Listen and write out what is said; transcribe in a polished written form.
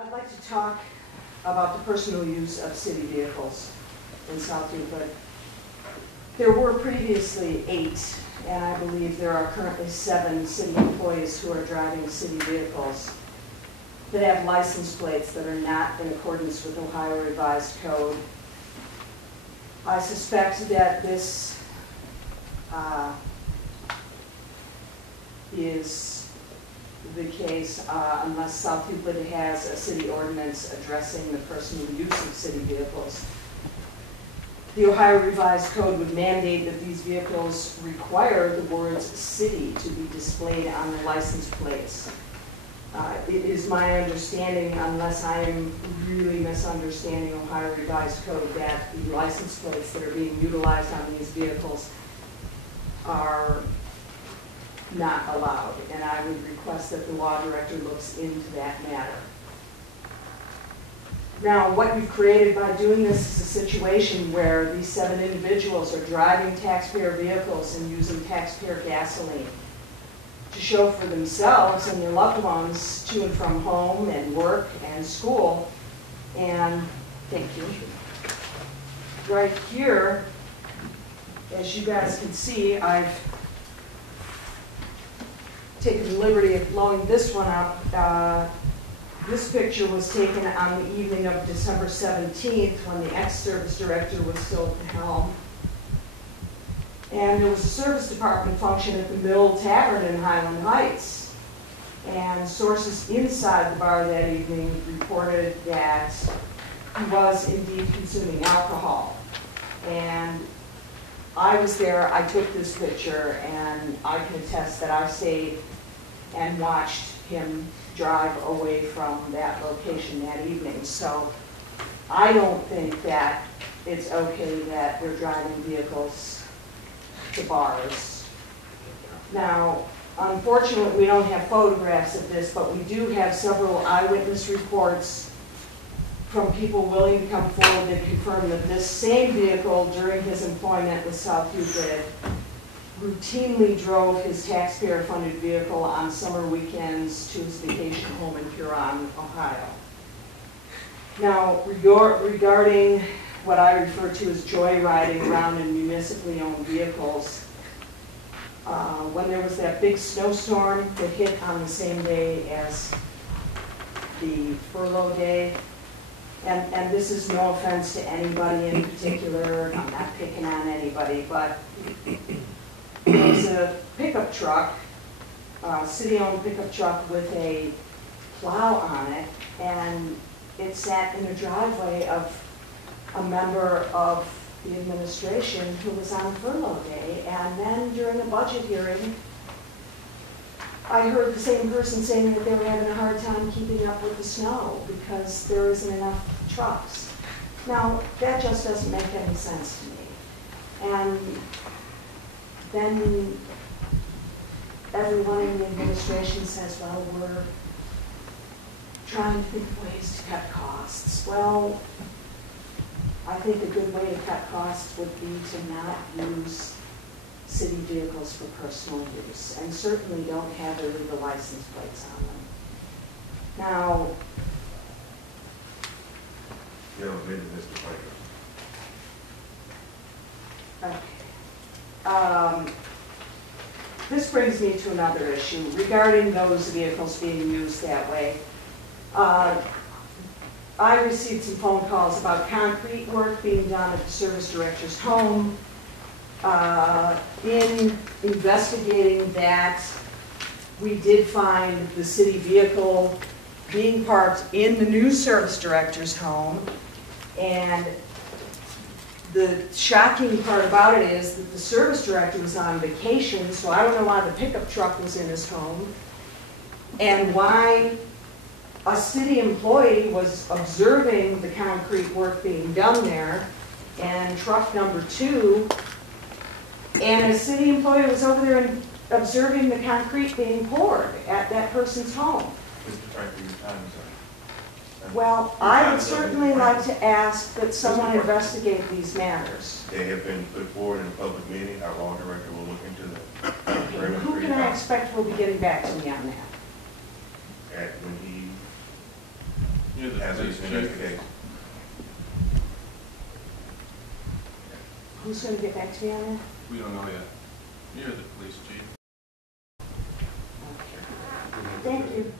I'd like to talk about the personal use of city vehicles in South Euclid. There were previously 8, and I believe there are currently 7 city employees who are driving city vehicles that have license plates that are not in accordance with Ohio Revised Code. I suspect that this is the case unless South Euclid has a city ordinance addressing the personal use of city vehicles. The Ohio Revised Code would mandate that these vehicles require the words "city" to be displayed on the license plates. It is my understanding, unless I am really misunderstanding Ohio Revised Code, that the license plates that are being utilized on these vehicles are not allowed, and I would request that the law director looks into that matter. Now, what you've created by doing this is a situation where these 7 individuals are driving taxpayer vehicles and using taxpayer gasoline to show for themselves and their loved ones to and from home and work and school. And thank you. Right here, as you guys can see, I've taken the liberty of blowing this one up. This picture was taken on the evening of December 17th when the ex-service director was still at the helm. And there was a service department function at the Mill Tavern in Highland Heights. And sources inside the bar that evening reported that he was indeed consuming alcohol. And I was there, I took this picture, and I can attest that I stayed and watched him drive away from that location that evening. So I don't think that it's okay that they're driving vehicles to bars. Now, unfortunately, we don't have photographs of this, but we do have several eyewitness reports from people willing to come forward that confirm that this same vehicle during his employment with South Euclid routinely drove his taxpayer-funded vehicle on summer weekends to his vacation home in Huron, Ohio. Now, regarding what I refer to as joyriding around in municipally owned vehicles, when there was that big snowstorm that hit on the same day as the furlough day, and this is no offense to anybody in particular, I'm not picking on anybody, but there was a pickup truck, a city-owned pickup truck with a plow on it, and it sat in the driveway of a member of the administration who was on furlough day. And then during a budget hearing, I heard the same person saying that they were having a hard time keeping up with the snow because there isn't enough trucks. Now, that just doesn't make any sense to me. And then everyone in the administration says, well, we're trying to think of ways to cut costs. Well, I think a good way to cut costs would be to not use city vehicles for personal use, and certainly don't have illegal license plates on them. Now, Mr. Piper. okay. This brings me to another issue regarding those vehicles being used that way. I received some phone calls about concrete work being done at the service director's home. In investigating that, we did find the city vehicle being parked in the new service director's home. And the shocking part about it is that the service director was on vacation, so I don't know why the pickup truck was in his home, and why a city employee was observing the concrete work being done there, and truck number 2, and a city employee was over there and observing the concrete being poured at that person's home. Mr. Piper, your time is up. Well, I would certainly like to ask that someone investigate these matters. They have been put forward in a public meeting. Our law director will look into them. Who can I expect will be getting back to me on that? When he You're the as police he's chief. investigating. Who's gonna get back to me on that? We don't know yet. You're the police chief. Thank you.